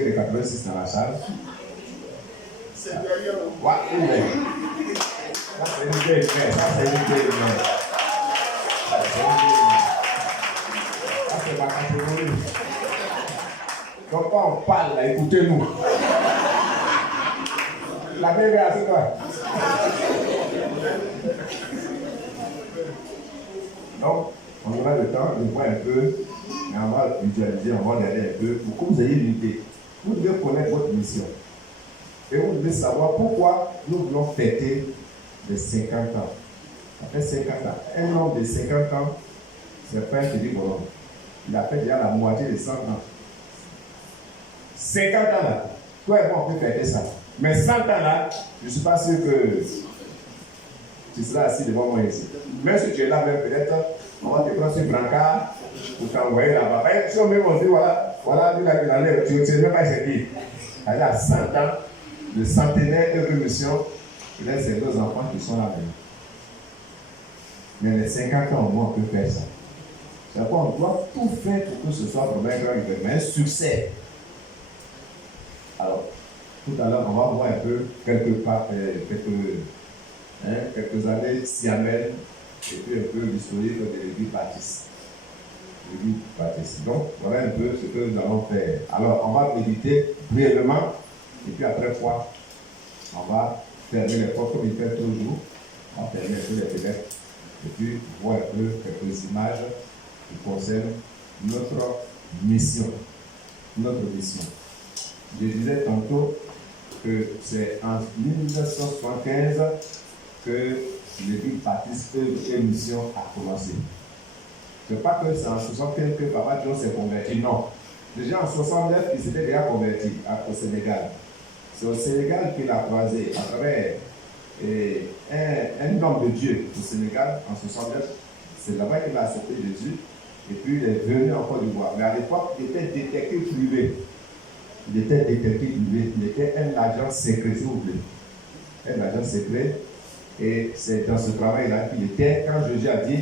que les 86 dans la salle. C'est derrière le Ouais, oui. Ça, c'est une idée, mais ça, c'est une idée, mais. Ça, c'est ma catégorie. Donc, quand on parle, là, écoutez-nous. La même est c'est quoi? Donc, on aura le temps de voir un peu, mais on va visualiser, on va regarder un peu pour que vous ayez une idée. Vous devez connaître votre mission. Et vous devez savoir pourquoi nous voulons fêter les 50 ans. Ça fait 50 ans. Un homme de 50 ans, c'est pas un petit bonhomme. Il a fait déjà la moitié de 100 ans. 50 ans là, toi et moi on peut fêter ça. Mais 100 ans là, je ne suis pas sûr que tu seras assis devant moi ici. Même si tu es là, même peut-être, on va te prendre ce brancard pour t'envoyer là-bas. Si on me dit, voilà, tu ne sais même pas c'est qui. Elle a 100 ans, le centenaire de mission, il a ses deux enfants qui sont là maintenant. Mais les 50 ans, au moins, on peut faire ça. C'est pourquoi on doit tout faire pour que ce soit vraiment un succès. Alors, tout à l'heure, on va voir un peu quelques années siamènes et puis un peu l'historique de l'église baptiste. Donc, voilà un peu ce que nous allons faire. Alors, on va méditer brièvement et puis après quoi, on va fermer les portes comme il fait toujours. On va fermer un peu les fenêtres et puis voir un peu quelques images qui concernent notre mission. Notre mission. Je disais tantôt que c'est en 1975 que l'église baptiste et mission a commencé. Ce n'est pas que c'est en 1975 que Papa John s'est converti, non. Déjà en 1969, il s'était déjà converti au Sénégal. C'est au Sénégal qu'il a croisé à travers un homme de Dieu au Sénégal en 1969. C'est là-bas qu'il a accepté Jésus. Et puis il est venu en Côte d'Ivoire. Mais à l'époque, il était détective privé. Il était détective privé. Il était un agent secret, s'il vous plaît. Un agent secret. Et c'est dans ce travail-là qu'il était. Quand Jésus a dit,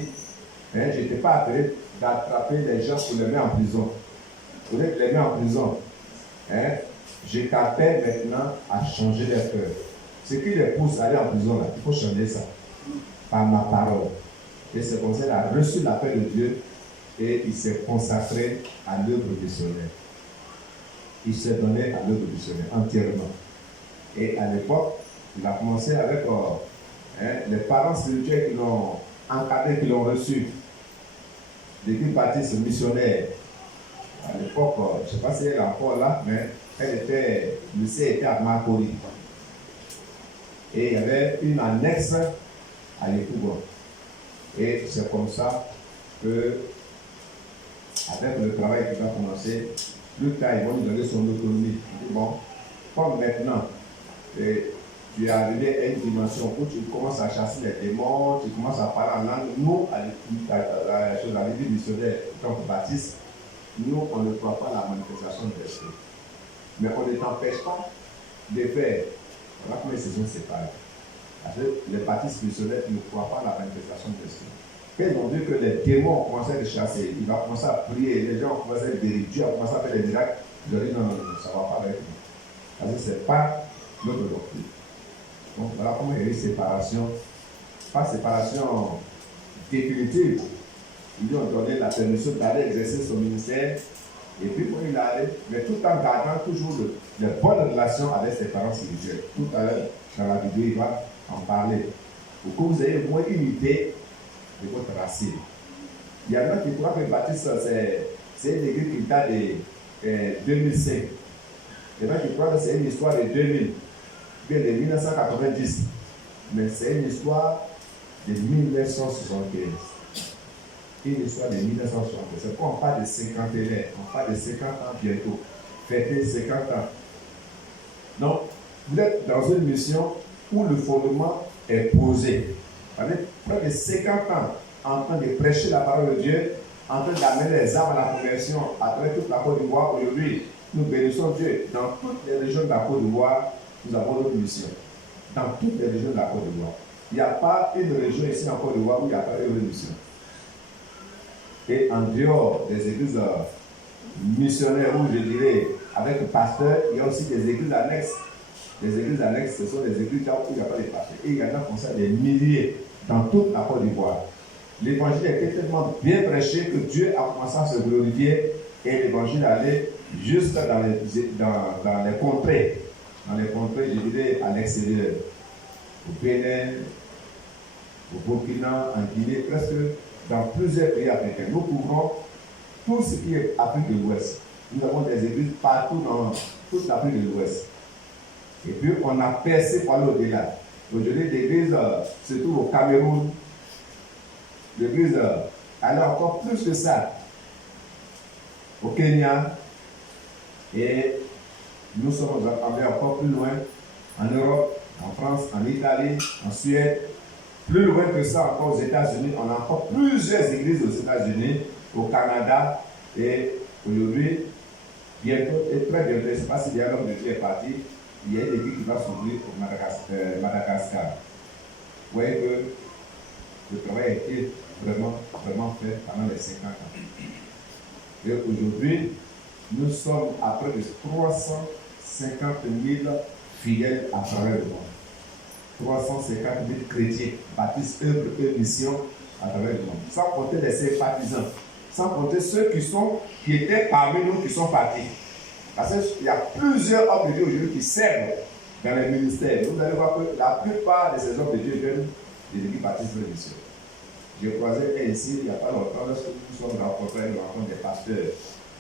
je n'étais pas appelé d'attraper les gens pour les mettre en prison. Pour les mettre en prison. Je t'appelle maintenant à changer leur cœur. Ce qui les pousse à aller en prison, là, il faut changer ça. Par ma parole. Et c'est comme ça qu'il a reçu l'appel de Dieu et il s'est consacré à l'œuvre missionnaire. Il s'est donné à l'œuvre missionnaire entièrement. Et à l'époque, il a commencé avec les parents spirituels qui l'ont encadré, qui l'ont reçu. L'église baptiste missionnaire. À l'époque, je ne sais pas si elle est encore là, mais le lycée était à Makori. Et il y avait une annexe à Yekouba. Et c'est comme ça que, avec le travail qui va commencer, plus tard, ils vont nous donner son autonomie. Bon, comme maintenant, tu es arrivé à une dimension où tu commences à chasser les démons, tu commences à parler en langue. Nous, à l'église missionnaire, en tant que baptiste, nous, on ne croit pas la manifestation de l'esprit. Mais on ne t'empêche pas de faire. Voilà comment ils se sont séparés. Parce que les baptistes missionnaires ne croient pas la manifestation de l'esprit. Quand ils ont vu que les démons ont commencé à les chasser, il va commencer à prier, les gens ont commencé à guérir, Dieu a commencé à faire des miracles. Ils ont dit non, ça ne va pas avec nous. Parce que ce n'est pas notre doctrine. Donc voilà comment il y a eu séparation. Pas séparation définitive. Ils lui ont donné la permission d'aller exercer son ministère. Et puis quand il allait, mais tout en gardant toujours de bonnes relations avec ses parents spirituels. Tout à l'heure, dans la vidéo, il va en parler. Pour que vous ayez au moins une idée de votre racine. Il y en a qui croient que le baptiste, c'est une église qui date de 2005. Il y en a qui croient que c'est une histoire de 2000, bien de 1990. Mais c'est une histoire de 1975. Une histoire de 1975. C'est pourquoi on parle de cinquantenaire. On parle de 50 ans bientôt. Fêter 50 ans. Donc, vous êtes dans une mission où le fondement est posé. Avec près de 50 ans en train de prêcher la parole de Dieu, en train d'amener les âmes à la conversion à travers toute la Côte d'Ivoire. Aujourd'hui, nous bénissons Dieu. Dans toutes les régions de la Côte d'Ivoire, nous avons notre mission. Dans toutes les régions de la Côte d'Ivoire. Il n'y a pas une région ici en Côte d'Ivoire où il n'y a pas une mission. Et en dehors des églises missionnaires, où je dirais avec le pasteur, il y a aussi des églises annexes. Les églises annexes, ce sont des églises où il n'y a pas de pasteur. Et il y en a comme ça des milliers dans toute la Côte d'Ivoire. L'évangile était tellement bien prêché que Dieu a commencé à se glorifier et l'évangile allait juste dans les contrées. Dans les contrées, je dirais, à l'extérieur. Au Bénin, au Burkina, en Guinée, presque dans plusieurs pays africains. Nous couvrons tout ce qui est Afrique de l'Ouest. Nous avons des églises partout dans toute l'Afrique de l'Ouest. Et puis, on a percé par au-delà. Aujourd'hui, l'église se trouve au Cameroun. L'église allait encore plus que ça au Kenya. Et nous sommes allés encore plus loin en Europe, en France, en Italie, en Suède. Plus loin que ça, encore aux États-Unis. On a encore plusieurs églises aux États-Unis, au Canada. Et aujourd'hui, bientôt, et très bientôt, je ne sais pas si bien l'homme de Dieu est parti, il y a une église qui va s'ouvrir au Madagascar. Vous voyez que le travail a été vraiment fait pendant les 50 ans. Et aujourd'hui, nous sommes à près de 350 000 fidèles à travers le monde. 350 000 chrétiens, baptistes, œuvres et missions à travers le monde. Sans compter les sympathisants, sans compter ceux qui étaient parmi nous qui sont partis. Parce qu'il y a plusieurs hommes de Dieu aujourd'hui qui servent dans les ministères. Vous allez voir que la plupart de ces hommes de Dieu viennent de l'église baptiste de mission. J'ai croisé un ici il n'y a pas longtemps lorsque nous sommes rencontrés une rencontre des pasteurs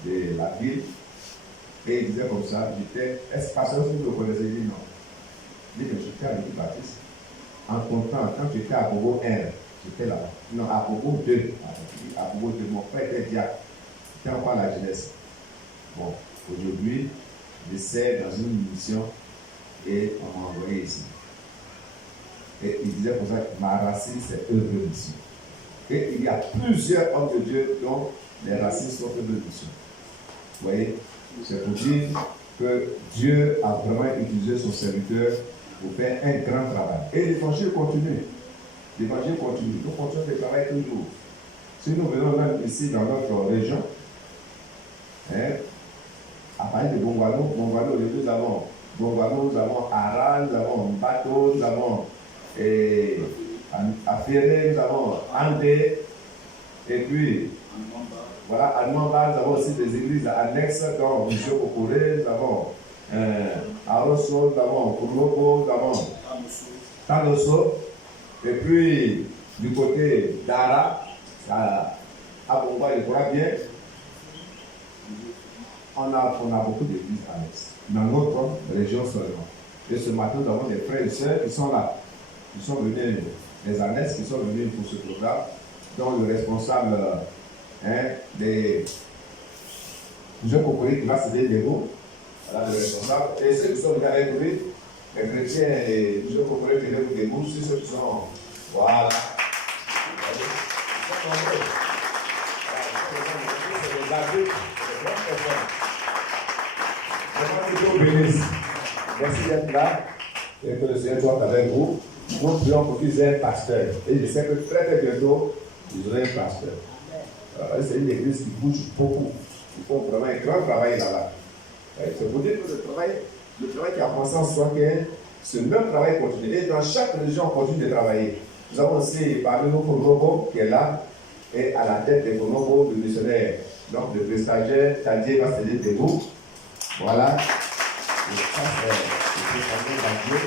de la ville. Et il disait comme ça, est-ce que pasteur, si vous le connaissez? Il dit non. Il dit que j'étais à l'église baptiste. En comptant, quand j'étais à Bobo 1, j'étais là. Non, à Bobo 2. À Bobo 2, mon frère était diacre. C'était encore la jeunesse. Bon, aujourd'hui, je sers dans une mission et on m'a envoyé ici. Et il disait comme ça, ma racine c'est œuvre de mission. Et il y a plusieurs hommes de Dieu dont les racines sont œuvre de mission. Vous voyez, c'est pour dire que Dieu a vraiment utilisé son serviteur pour faire un grand travail. Et l'évangile continue. L'évangile continue. Nous continuons de travailler toujours. Si nous venons même ici dans notre région, à partir de Bongwano, nous avons Bongwano, nous avons Aral, nous avons Bateau, nous avons Affairé, nous avons Andé, et puis voilà, à Nwamba, nous avons aussi des églises annexes, dont M. Kokoré, nous avons Arosso, nous avons Kurobo, nous avons Tanoso, et puis du côté d'Ara, à Bongwa, il faudra bien. On a beaucoup d'églises annexes dans notre région seulement. Et ce matin, nous avons des frères et sœurs qui sont là, qui sont venus, les annexes qui sont venus pour ce programme, dont le responsable des jeunes Kokoré qui va céder des mots, voilà le responsable. Et ceux qui sont venus avec lui, les chrétiens et les jeunes Kokoré qui viennent des mots, c'est ceux qui sont. Voilà. C'est les adultes, les grandes personnes. Que Dieu vous bénisse. Merci d'être là et que le Seigneur soit avec vous. Nous prions pour qu'ils aient un pasteur. Et je sais que très bientôt, ils auront un pasteur. C'est une église qui bouge beaucoup. Ils font vraiment un grand travail là-bas. C'est pour dire que le travail qui a commencé en 61, ce même travail continue. Et dans chaque région, on continue de travailler. Nous avons aussi parmi nous Konobo qui est là, et à la tête de Konobo, le missionnaire, donc le stagiaire, Tadier va céder des mots. Voilà. Et ça, c'est le Dieu.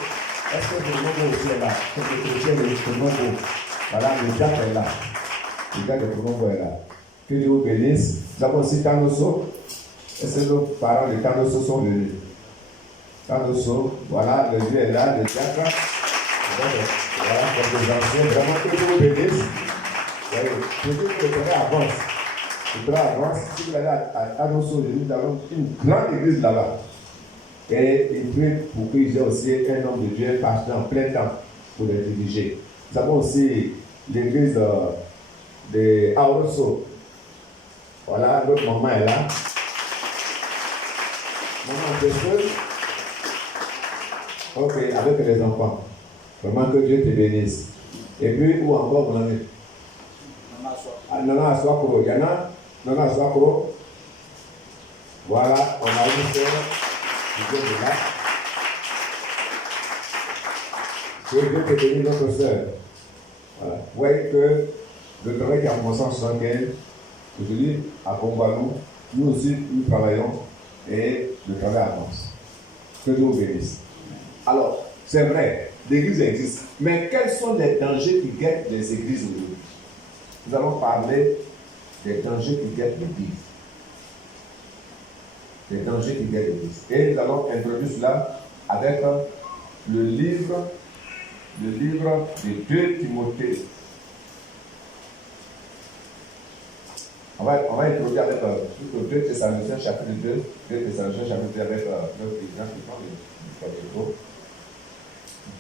Est-ce que le Konobo aussi est là? Le chrétien de Konobo. Voilà, le diable est là. Le diable de Konobo est là. Que Dieu vous bénisse. Nous avons aussi Tanoso. Est-ce que nos parents de Tanoso sont venus? Tanoso, voilà, le Dieu est là, le diable. Voilà, pour les anciens, vraiment que Dieu vous bénisse. Je dis que le travail avance. Le travail avance. Si vous allez à Tanoso, nous avons une grande église là-bas. Et il prie pour qu'ils aient aussi un homme de Dieu pasteur en plein temps pour les diriger. Nous avons aussi l'église de Aoroso. Voilà, notre maman est là. Maman, qu'est-ce que? Ok, avec les enfants. Vraiment que Dieu te bénisse. Et puis, où encore vous en êtes? Nana Aswakro. Il y en a? Nana Aswakro? Voilà, on a une sœur qui vient de là. Que Dieu te bénisse, notre sœur. Voilà. Vous voyez que le travail qui a commencé en 1975, aujourd'hui, à Bombalou, nous aussi, nous travaillons et le travail avance. Que Dieu vous bénisse. Alors, c'est vrai, l'église existe. Mais quels sont les dangers qui guettent les églises aujourd'hui? Nous allons parler des dangers qui guettent l'église. Les dangers qui guettent l'église. Et nous allons introduire cela avec le livre de 2 Timothée. On va introduire avec 2 Thessaloniciens chapitre 2, 2 Thessaloniciens chapitre 2 avec notre président.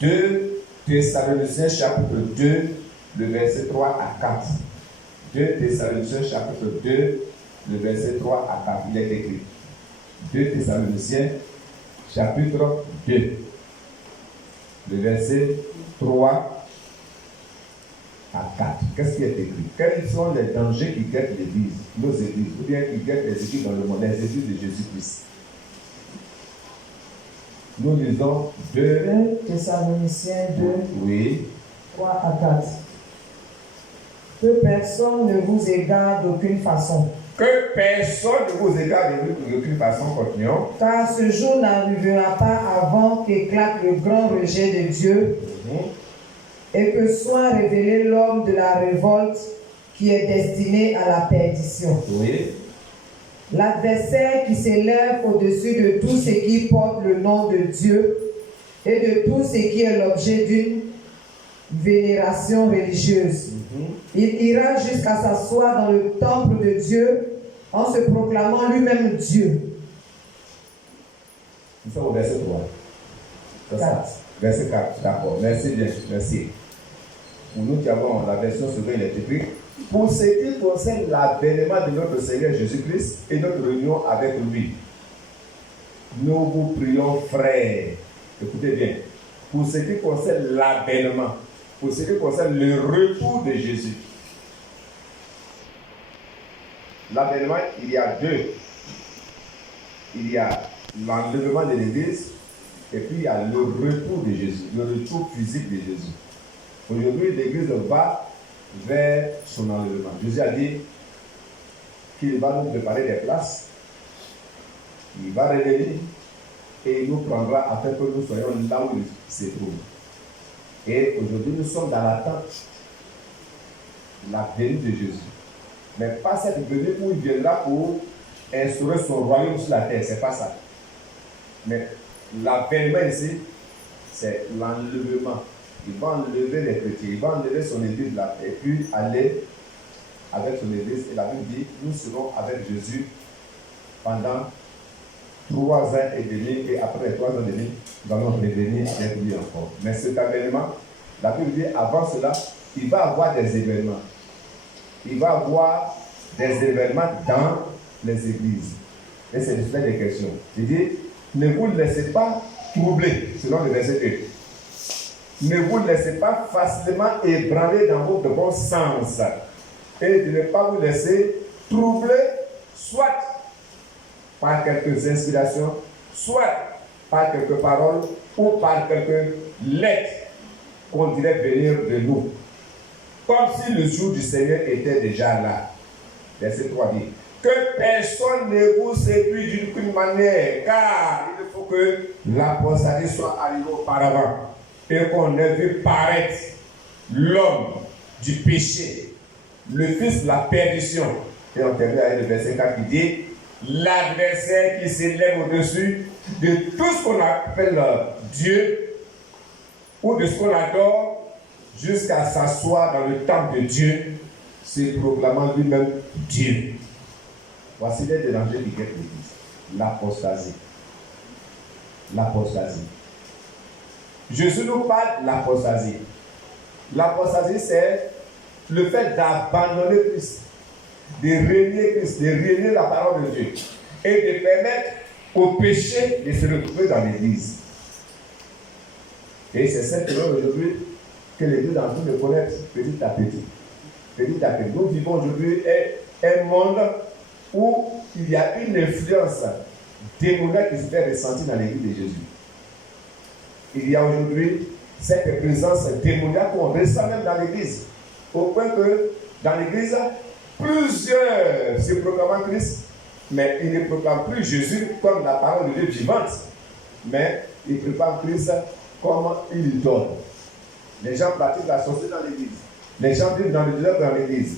2 Thessaloniciens chapitre 2, le verset 3 à 4. 2 Thessaloniciens chapitre 2, le verset 3 à 4. Il est écrit. 2 Thessaloniciens chapitre 2, le verset 3 à 4. Qu'est-ce qui est écrit? Quels sont les dangers qui guettent l'église, nos églises, ou bien qui guettent les églises dans le monde, les églises de Jésus-Christ? Nous lisons 2 Thessaloniciens 2, oui. 3 à 4. Que personne ne vous égare d'aucune façon. Que personne ne vous égare d'aucune façon, continuons. Car ce jour n'arrivera pas avant qu'éclate le grand rejet de Dieu et que soit révélé l'homme de la révolte qui est destiné à la perdition. Oui. L'adversaire qui s'élève au-dessus de tout ce qui porte le nom de Dieu et de tout ce qui est l'objet d'une vénération religieuse. Il ira jusqu'à s'asseoir dans le temple de Dieu en se proclamant lui-même Dieu. Nous sommes au verset 3. C'est ça. Verset 4, d'accord. Merci bien, merci. Pour nous qui avons la version selon il est écrit, pour ce qui concerne l'avènement de notre Seigneur Jésus-Christ et notre réunion avec lui, nous vous prions, frères. Écoutez bien. Pour ce qui concerne l'avènement, pour ce qui concerne le retour de Jésus. L'avènement, il y a 2. Il y a l'enlèvement de l'Église et puis il y a le retour de Jésus, le retour physique de Jésus. Aujourd'hui, l'Église va vers son enlèvement. Jésus a dit qu'il va nous préparer des places, il va revenir et il nous prendra afin que nous soyons là où il se trouve. Et aujourd'hui, nous sommes dans l'attente de la venue de Jésus. Mais pas cette venue où il viendra pour instaurer son royaume sur la terre, c'est pas ça. Mais l'avènement ici, c'est l'enlèvement. Il va enlever les chrétiens, il va enlever son église là, et puis aller avec son église. Et la Bible dit, nous serons avec Jésus pendant 3 ans et demi, et après les 3 ans et demi, nous allons revenir avec lui encore. Mais cet avènement, la Bible dit, avant cela, il va avoir des événements. Il va avoir des événements dans les églises. Et c'est de faire des questions. Il dit, ne vous laissez pas troubler, selon le verset 2. Ne vous laissez pas facilement ébranler dans votre bon sens. Et de ne pas vous laisser troubler, soit par quelques inspirations, soit par quelques paroles, ou par quelques lettres qu'on dirait venir de nous. Comme si le jour du Seigneur était déjà là. Verset 3 dit, que personne ne vous séduise d'une manière, car il faut que l'apostasie soit arrivée auparavant et qu'on ait vu paraître l'homme du péché, le fils de la perdition. Et on termine avec le verset 4 qui dit, l'adversaire qui s'élève au-dessus de tout ce qu'on appelle Dieu ou de ce qu'on adore jusqu'à s'asseoir dans le temple de Dieu, se proclamant lui-même Dieu. Voici les dangers qui guettent l'Église. L'apostasie. L'apostasie. Jésus nous parle de l'apostasie. L'apostasie, c'est le fait d'abandonner Christ, de renier Christ, de renier la parole de Dieu et de permettre au péché de se retrouver dans l'Église. Et c'est simplement aujourd'hui que l'Église est en train de connaître petit à petit. Petit à petit. Nous vivons aujourd'hui un monde où il y a une influence démoniaque qui se fait ressentir dans l'église de Jésus. Il y a aujourd'hui cette présence démoniaque qu'on ressent même dans l'église. Au point que dans l'église, plusieurs se proclament Christ, mais ils ne proclament plus Jésus comme la parole de Dieu vivante, mais ils proclament Christ comme il donne. Les gens pratiquent la sorcellerie dans l'église. Les gens vivent dans le désert dans l'église.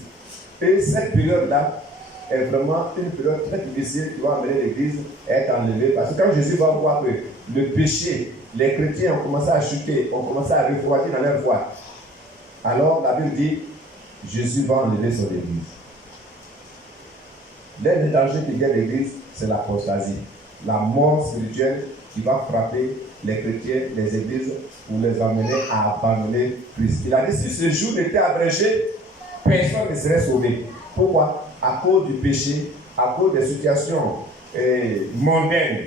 Et cette période-là est vraiment une période très difficile qui va amener l'église à être enlevée. Parce que quand Jésus va voir que le péché, les chrétiens ont commencé à chuter, ont commencé à refroidir dans leur foi, alors la Bible dit, Jésus va enlever son église. L'un des dangers qui guette l'église, c'est l'apostasie, la mort spirituelle qui va frapper les chrétiens, les églises, pour les amener à abandonner Christ. Il a dit, si ce jour n'était abrégé, personne ne serait sauvé. Pourquoi? À cause du péché, à cause des situations mondaines,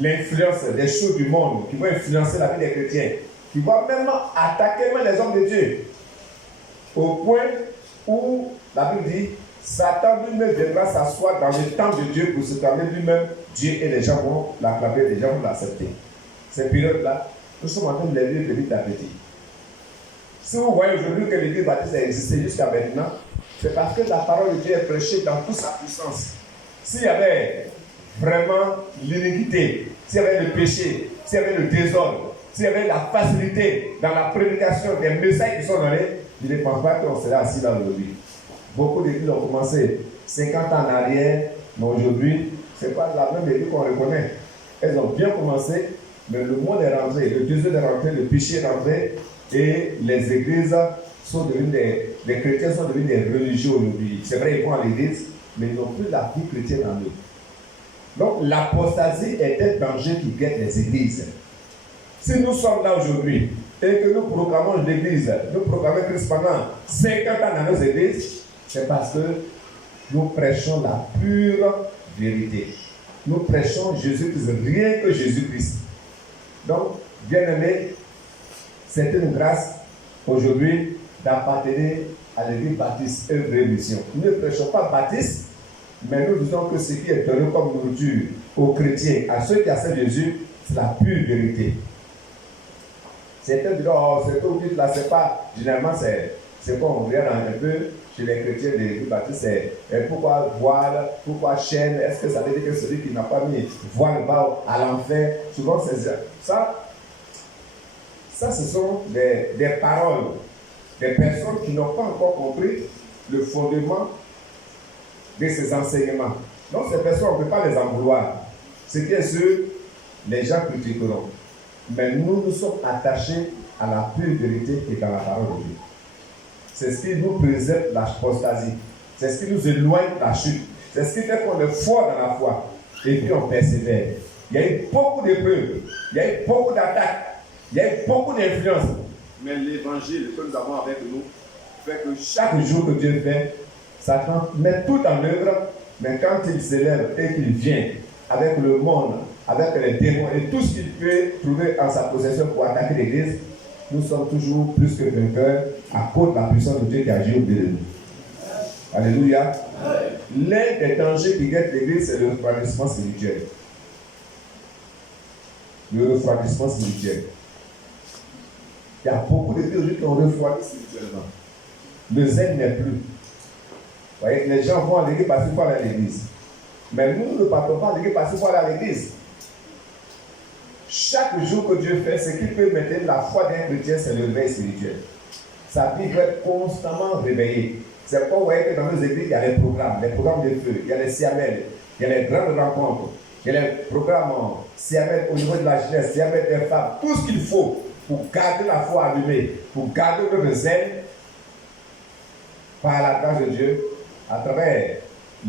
l'influence des choses du monde qui vont influencer la vie des chrétiens, qui vont même attaquer même les hommes de Dieu. Au point où la Bible dit, Satan lui-même viendra s'asseoir dans le temple de Dieu pour se calmer lui-même Dieu et les gens vont l'acclamer, les gens vont l'accepter. Cette période-là, nous sommes en train de les vivre petit à petit. Si vous voyez aujourd'hui que l'église baptiste a existé jusqu'à maintenant, c'est parce que la parole de Dieu est prêchée dans toute sa puissance. S'il y avait vraiment l'iniquité, s'il y avait le péché, s'il y avait le désordre, s'il y avait la facilité dans la prédication des messages qui sont donnés, je ne pense pas qu'on serait assis là aujourd'hui. Beaucoup d'églises ont commencé 50 ans en arrière, mais aujourd'hui, ce n'est pas la même église qu'on reconnaît. Elles ont bien commencé, mais le monde est rentré, le désordre est rentré, le péché est rentré, et les églises sont devenues les chrétiens sont devenus des religieux aujourd'hui. C'est vrai, ils vont à l'église, mais ils n'ont plus la vie chrétienne en eux. Donc, l'apostasie est un danger qui guette les églises. Si nous sommes là aujourd'hui et que nous proclamons l'église, nous proclamons Christ pendant 50 ans dans nos églises, c'est parce que nous prêchons la pure vérité. Nous prêchons Jésus-Christ, rien que Jésus-Christ. Donc, bien-aimés, c'est une grâce aujourd'hui d'appartenir à l'église baptiste et vraie mission. Nous ne prêchons pas baptiste, mais nous disons que ce qui est donné comme nourriture aux chrétiens, à ceux qui acceptent Jésus, c'est la pure vérité. Certains diront, oh, c'est tout vite là, c'est pas. Généralement, c'est quoi on regarde un peu chez les chrétiens de l'église baptiste, c'est pourquoi voile, pourquoi chaîne, est-ce que ça veut dire que celui qui n'a pas mis voile va à l'enfer? Souvent, c'est ça. Ça, ce sont des paroles des personnes qui n'ont pas encore compris le fondement de ces enseignements. Donc, ces personnes, on ne peut pas les en vouloir. Ce qui est sûr, les gens critiqueront. Mais nous sommes attachés à la pure vérité qui est dans la parole de Dieu. C'est ce qui nous préserve l'apostasie. C'est ce qui nous éloigne de la chute. C'est ce qui fait qu'on est fort dans la foi. Et puis on persévère. Il y a eu beaucoup d'épreuves. Il y a eu beaucoup d'attaques. Il y a eu beaucoup d'influence. Mais l'évangile que nous avons avec nous fait que chaque jour que Dieu fait, Satan met tout en œuvre. Mais quand il s'élève et qu'il vient avec le monde, avec les démons et tout ce qu'il peut trouver en sa possession pour attaquer l'église, nous sommes toujours plus que vainqueurs à cause de la puissance de Dieu qui agit au milieu de nous. Alléluia. L'un des dangers qui guette l'église, c'est le refroidissement spirituel. Le refroidissement spirituel. Il y a beaucoup d'églises aujourd'hui qui ont refroidi spirituellement. Le zèle n'est plus. Vous voyez, les gens vont à l'église parce qu'il faut aller à l'église. Mais nous ne partons pas à l'église parce qu'il faut aller à l'église. Chaque jour que Dieu fait, ce qui peut maintenir la foi d'un chrétien, c'est le réveil spirituel. Sa vie doit être constamment réveillée. C'est pourquoi vous voyez que dans nos églises, il y a les programmes de feu, il y a les siamèles, il y a les grandes rencontres, il y a les programmes siamèles au niveau de la jeunesse, siamèles des femmes, tout ce qu'il faut pour garder la foi allumée, pour garder notre zèle par la grâce de Dieu, à travers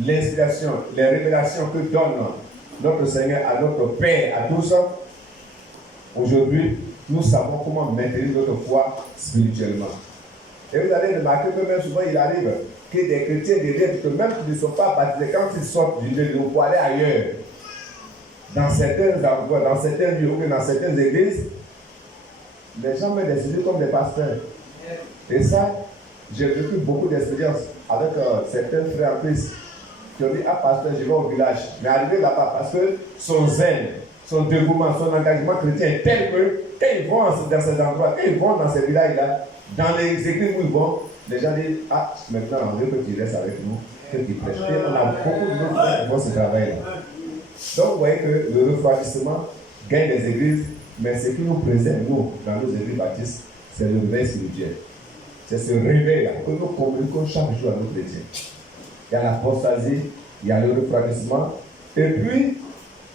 l'inspiration, les révélations que donne notre Seigneur à notre Père, à tous. Aujourd'hui, nous savons comment maintenir notre foi spirituellement. Et vous allez remarquer que même souvent, il arrive que des chrétiens derrière, que même qui ne sont pas baptisés, quand ils sortent du lieu, pour aller ailleurs, dans certains endroits, dans certains lieux ou dans certaines églises, les gens mettent des églises comme des pasteurs. Et ça, j'ai vécu beaucoup d'expériences avec certains frères en Christ Tu as dit, ah pasteur, je vais au village. Mais arrivé là-bas, parce que son zèle, son dévouement, son engagement chrétien est tel que quand ils vont dans ces endroits, quand ils vont dans ces villages-là, dans les églises où ils vont, les gens disent, ah, maintenant on veut que tu restes avec nous, que tu prêches. Et on a beaucoup de gens qui font ce travail-là. Donc vous voyez que le refroidissement gagne les églises, mais ce qui nous préserve, nous, dans nos églises baptistes, c'est le réveil spirituel. C'est ce réveil-là que nous communiquons chaque jour à nos chrétiens. Il y a l'apostasie, il y a le refroidissement, et puis,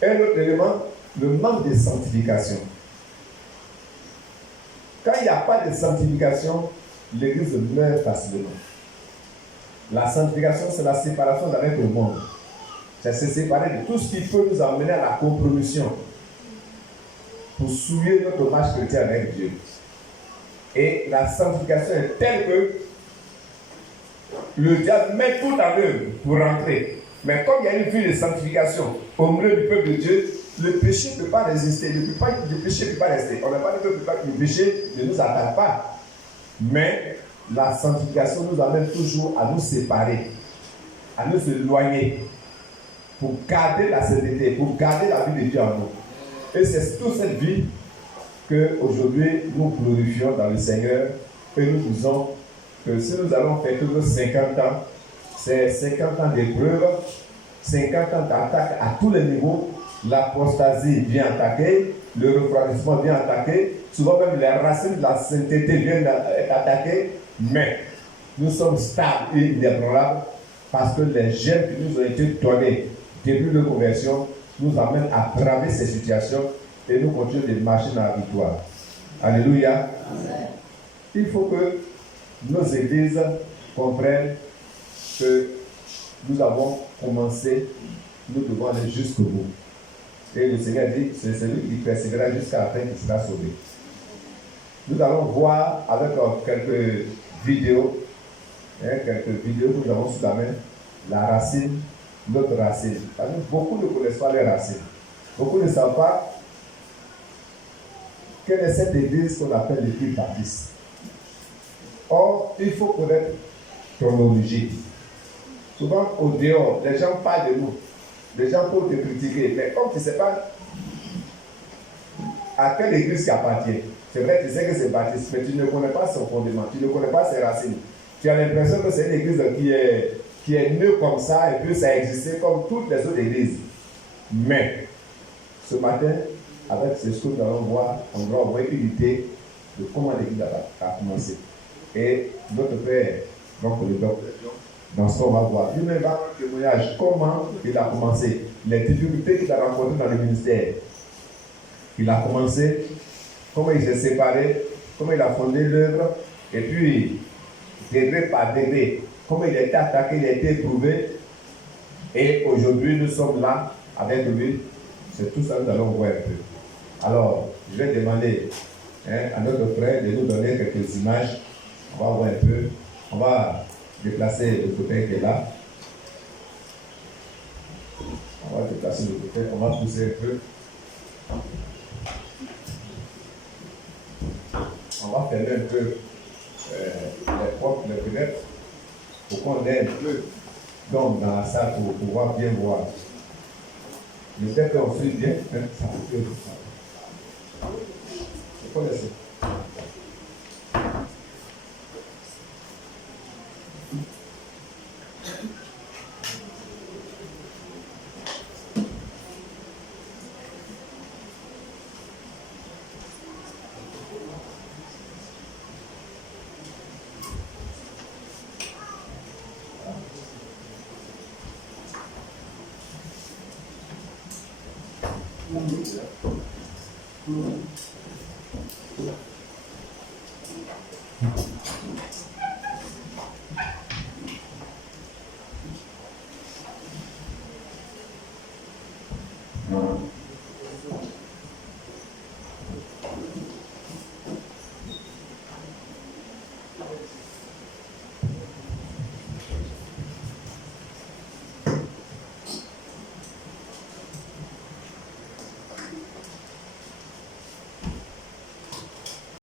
un autre élément, le manque de sanctification. Quand il n'y a pas de sanctification, l'église meurt facilement. La sanctification, c'est la séparation avec le monde. C'est se séparer de tout ce qui peut nous amener à la compromission pour souiller notre marche chrétienne avec Dieu. Et la sanctification est telle que le diable met tout en œuvre pour rentrer. Mais comme il y a une vie de sanctification au milieu du peuple de Dieu, le péché ne peut pas résister. Le péché ne peut pas rester. On n'a pas dit que le péché ne nous attaque pas. Mais la sanctification nous amène toujours à nous séparer, à nous éloigner, pour garder la sainteté, pour garder la vie de Dieu en nous. Et c'est toute cette vie qu'aujourd'hui nous glorifions dans le Seigneur et nous disons que si nous allons fêter nos 50 ans, c'est 50 ans d'épreuve, 50 ans d'attaque à tous les niveaux. L'apostasie vient attaquer, le refroidissement vient attaquer, souvent même les racines de la sainteté viennent être attaquées, mais nous sommes stables et inébranlables parce que les gemmes qui nous ont été données depuis la conversion nous amènent à braver ces situations et nous continuons de marcher dans la victoire. Alléluia. Amen. Il faut que nos églises comprennent que nous avons commencé, nous devons aller jusqu'au bout. Et le Seigneur dit, c'est celui qui persévérera jusqu'à la fin qui sera sauvé. Nous allons voir avec quelques vidéos que nous avons sous la main, la racine, notre racine. Beaucoup ne connaissent pas les racines. Beaucoup ne savent pas quelle est cette église qu'on appelle l'église baptiste. Or, il faut connaître ton origine. Souvent, au dehors, les gens parlent de nous. Les gens peuvent te critiquer, mais comme tu ne sais pas à quelle église tu appartiens, c'est vrai, tu sais que c'est baptiste, mais tu ne connais pas son fondement, tu ne connais pas ses racines. Tu as l'impression que c'est une église qui est née comme ça et puis ça a existé comme toutes les autres églises. Mais, ce matin, avec ce que nous allons voir, on va avoir une idée de comment l'église a commencé. Et notre Père, donc le docteur, dans ce qu'on va voir, lui-même va un témoignage comment il a commencé, les difficultés qu'il a rencontrées dans le ministère. Il a commencé, comment il s'est séparé, comment il a fondé l'œuvre, et puis, degré par degré, comment il a été attaqué, il a été éprouvé. Et aujourd'hui, nous sommes là avec lui. C'est tout ça que nous allons voir un peu. Alors, je vais demander à notre frère de nous donner quelques images. On va voir un peu. On va déplacer le côté qui est là. On va déplacer le côté. On va pousser un peu. On va fermer un peu les portes, les fenêtres pour qu'on ait un peu d'ombre dans la salle pour pouvoir bien voir. J'espère qu'on suit bien. Ça peut être ça. Il faut laisser.